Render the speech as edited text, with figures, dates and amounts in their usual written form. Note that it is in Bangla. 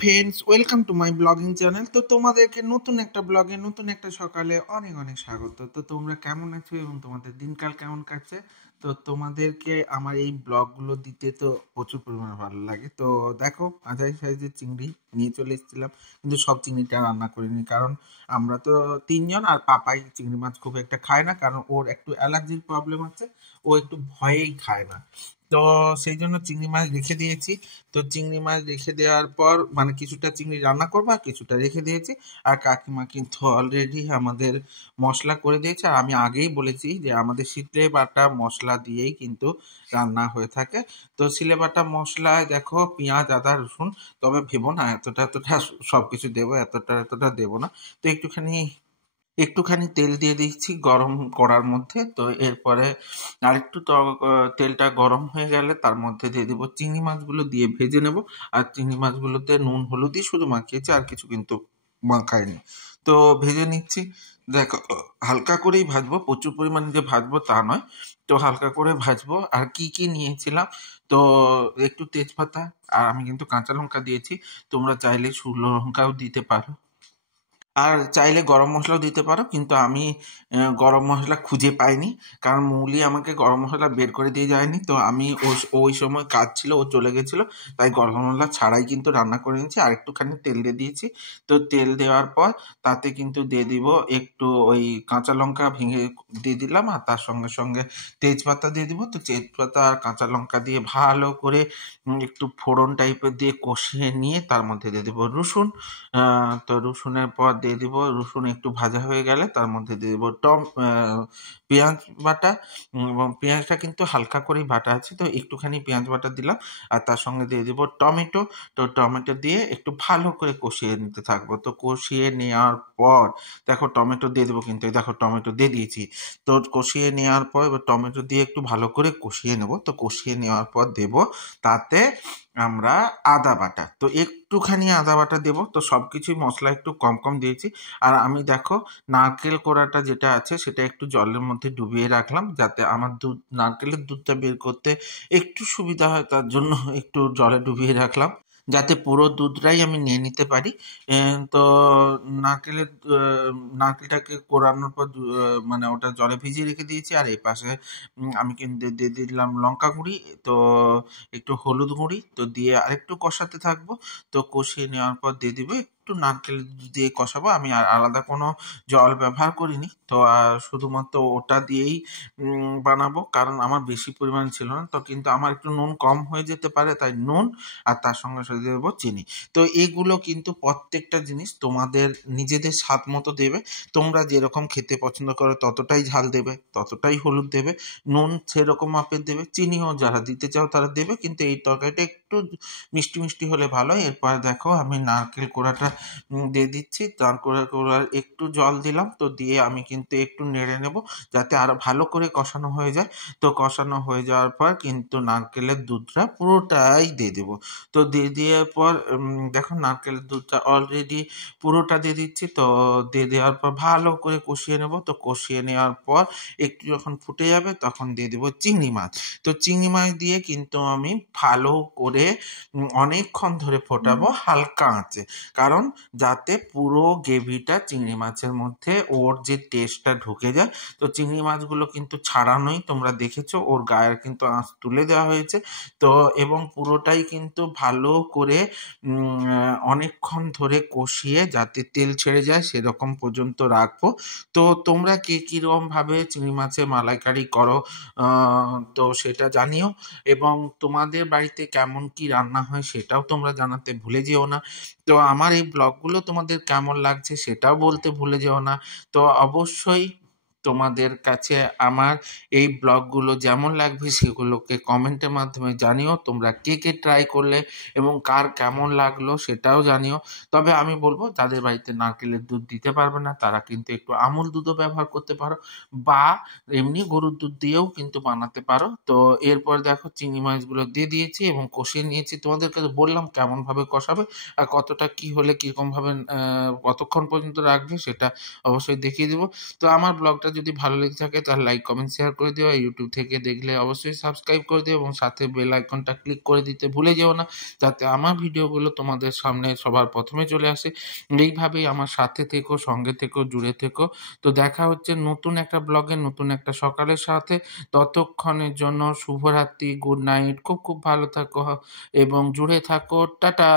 Friends, welcome to my blogging channel. তো তোমাদেরকে নতুন একটা ব্লগে নতুন একটা সকালে অনেক অনেক স্বাগত। তো তোমরা কেমন আছো এবং তোমাদের দিনকাল কেমন কাটছে? তো তোমাদেরকে আমার এই ব্লগগুলো দিতে তো প্রচুর পরিমাণে ভালো লাগে। তো দেখো, মাঝারি সাইজের চিংড়ি নিয়ে চলে এসেছিলাম, কিন্তু সব চিংড়িটা রান্না করিনি, কারণ আমরা তো তিনজন, আর পাপাই চিংড়ি মাছ খুব একটা খায় না, কারণ ওর একটু অ্যালার্জির প্রবলেম আছে। ও একটু ভয়েই খায় না। তো সেই জন্য চিংড়ি মাছ রেখে দিয়েছি। তো চিংড়ি মাছ রেখে দেওয়ার পর মানে কিছুটা চিংড়ি রান্না করবো আর কিছুটা রেখে দিয়েছি। আর কাকিমা কিন্তু অলরেডি আমাদের মশলা করে দিয়েছে। আর আমি আগেই বলেছি যে আমাদের সিলে বাটা মশলা দিয়েই কিন্তু রান্না হয়ে থাকে। তো সিলে বাটা মশলায় দেখো পেঁয়াজ, আদা, রসুন, তবে ভেবো না এতটা এতটা সব কিছু দেবো, এতটা এতটা দেবো না। তো একটুখানি তেল দিয়ে দিচ্ছি গরম করার মধ্যে। তো এরপরে আরেকটু তেলটা গরম হয়ে গেলে তার মধ্যে দিয়ে দিব চিংড়ি মাছগুলো, দিয়ে ভেজে নেব। আর চিংড়ি মাছগুলোতে নুন হলুদই শুধু মাখিয়েছি, আর কিছু কিন্তু মাখাইনি। তো ভেজে নিচ্ছি। দেখো, হালকা করেই ভাজবো, প্রচুর পরিমাণে যে ভাজবো তা নয়। তো হালকা করে ভাজবো। আর কি কি নিয়েছিলাম, তো একটু তেজপাতা, আর আমি কিন্তু কাঁচা লঙ্কা দিয়েছি। তোমরা চাইলে শুকনো লঙ্কাও দিতে পারো, আর চাইলে গরম মশলাও দিতে পারো, কিন্তু আমি গরম মশলা খুঁজে পাইনি, কারণ মৌলি আমাকে গরম মশলা বের করে দিয়ে যায়নি। তো আমি ওই সময় কাজ ছিল, ও চলে গেছিলো, তাই গরম মশলা ছাড়াই কিন্তু রান্না করে নিয়েছি। আর একটুখানি তেল দিয়ে দিয়েছি। তো তেল দেওয়ার পর তাতে কিন্তু দিয়ে দিব একটু ওই কাঁচা লঙ্কা ভেঙে দিয়ে দিলাম, আর তার সঙ্গে সঙ্গে তেজপাতা দিয়ে দিব। তো তেজপাতা আর কাঁচা লঙ্কা দিয়ে ভালো করে একটু ফোড়ন টাইপের দিয়ে কষিয়ে নিয়ে তার মধ্যে দিয়ে দিব রসুন। তো রসুনের পর দিয়ে দিব, রসুন একটু ভাজা হয়ে গেলে তার মধ্যে দিয়ে দিব পেঁয়াজ বাটা। এবং পেঁয়াজটা কিন্তু হালকা করেই বাটা আছে, তো একটুখানি পেঁয়াজ বাটা দিলাম। আর তার সঙ্গে দিয়ে দিব টমেটো। তো টমেটো দিয়ে একটু ভালো করে কষিয়ে নিতে থাকবো। তো কষিয়ে নেওয়ার পর দেখো টমেটো দিয়ে দেবো, কিন্তু এই দেখো টমেটো দিয়ে দিয়েছি। তো কষিয়ে নেওয়ার পর এবার টমেটো দিয়ে একটু ভালো করে কষিয়ে নেব। তো কষিয়ে নেওয়ার পর দেব তাতে আমরা আদা বাটা। তো একটুখানি আদা বাটা দেবো। তো সব কিছুই মশলা একটু কম কম দিয়েছি। আর আমি দেখো নারকেল কোড়াটা যেটা আছে সেটা একটু জলের মধ্যে ডুবিয়ে রাখলাম, যাতে আমার নারকেলের দুধটা বের করতে একটু সুবিধা হয়, তার জন্য একটু জলে ডুবিয়ে রাখলাম, যাতে পুরো দুধটাই আমি নিয়ে নিতে পারি। তো নারকেলের নারকেলটাকে কোরানোর পর মানে ওটা জলে ভিজিয়ে রেখে দিয়েছি। আর এই পাশে আমি কিন্তু দিয়ে দিলাম লঙ্কা গুঁড়ি, তো একটু হলুদ গুঁড়ি, তো দিয়ে আরেকটু কষাতে থাকবো। তো কষিয়ে নেওয়ার পর দিয়ে দিবো একটু নারকেল দিয়ে কষাবো। আমি আর আলাদা কোনো জল ব্যবহার করিনি। তো শুধুমাত্র ওটা দিয়েই বানাবো, কারণ আমার বেশি পরিমাণ ছিল না। তো কিন্তু আমার একটু নুন কম হয়ে যেতে পারে, তাই নুন আর তার সঙ্গে সঙ্গে দেবো চিনি। তো এগুলো কিন্তু প্রত্যেকটা জিনিস তোমাদের নিজেদের স্বাদ মতো দেবে। তোমরা যেরকম খেতে পছন্দ করো ততটাই ঝাল দেবে, ততটাই হলুদ দেবে, নুন সেরকম মাপের দেবে, চিনিও যারা দিতে চাও তারা দেবে, কিন্তু এই তরকারিটা একটু মিষ্টি মিষ্টি হলে ভালো। এরপর দেখো আমি নারকেল কোড়াটা দিয়ে দিচ্ছি, কোড়ার একটু জল দিলাম। তো দিয়ে আমি কিন্তু একটু নেড়ে নেব, যাতে আরো ভালো করে কষানো হয়ে যায়। তো কষানো হয়ে যাওয়ার পর কিন্তু নারকেলের দুধটা পুরোটাই দিয়ে দেবো। তো দিয়ে দেওয়ার পর দেখো নারকেলের দুধটা অলরেডি পুরোটা দিয়ে দিচ্ছি। তো দিয়ে দেওয়ার পর ভালো করে কষিয়ে নেব। তো কষিয়ে নেওয়ার পর একটু যখন ফুটে যাবে তখন দিয়ে দেবো চিংড়ি মাছ। তো চিংড়ি মাছ দিয়ে কিন্তু আমি ভালো করে অনেকক্ষণ ধরে ফোটাবো হালকা আঁচে, কারণ যাতে পুরো গ্রেভিটা চিংড়ি মাছের মধ্যে ওর যে টেস্টটা ঢুকে যায়। তো চিংড়ি মাছগুলো কিন্তু ছাড়ানোই, তোমরা দেখেছো ওর গায়ের কিন্তু আঁচ তুলে দেওয়া হয়েছে। তো এবং পুরোটাই কিন্তু ভালো করে অনেকক্ষণ ধরে কষিয়ে যাতে তেল ছেড়ে যায় সেরকম পর্যন্ত রাখবো। তো তোমরা কে কীরকমভাবে চিংড়ি মাছের মালাইকারি করো, তো সেটা জানিও, এবং তোমাদের বাড়িতে কেমন কি রান্না হয় সেটাও তোমরা জানাতে ভুলে যেও না। তো আমার এই ব্লগগুলো তোমাদের কেমন লাগছে সেটাও বলতে ভুলে যেও না। তো অবশ্যই তোমাদের কাছে আমার এই ব্লগগুলো যেমন লাগবে সেগুলোকে কমেন্টের মাধ্যমে জানিও। তোমরা কে কে ট্রাই করলে এবং কার কেমন লাগলো সেটাও জানিও। তবে আমি বলবো যাদের বাড়িতে নারকেলের দুধ দিতে পারবে না তারা কিন্তু একটু আমুল দুধও ব্যবহার করতে পারো, বা এমনি গরুর দুধ দিয়েও কিন্তু বানাতে পারো। তো এরপর দেখো চিংড়ি মাছগুলো দিয়ে দিয়েছি এবং কষিয়ে নিয়েছি। তোমাদেরকে তো বললাম কেমনভাবে কষাবে আর কতটা কি হলে কীরকমভাবে কতক্ষণ পর্যন্ত রাখবে সেটা অবশ্যই দেখিয়ে দেবো। তো আমার ব্লগটা যদি ভালো লেগে থাকে তাহলে লাইক কমেন্ট শেয়ার করে দিও। ইউটিউব থেকে দেখলে অবশ্যই সাবস্ক্রাইব করে দিও এবং সাথে বেল আইকনটা ক্লিক করে দিতে ভুলে যেও না, যাতে আমার ভিডিওগুলো তোমাদের সামনে সবার প্রথমে চলে আসে। এইভাবেই আমার সাথে থেকো, সঙ্গে থেকো, জুড়ে থেকো। তো দেখা হচ্ছে নতুন একটা ব্লগে, নতুন একটা সকালের সাথে। ততক্ষণের জন্য শুভরাত্রি, গুড নাইট, খুব খুব ভালো থাকো এবং জুড়ে থাকো। টাটা।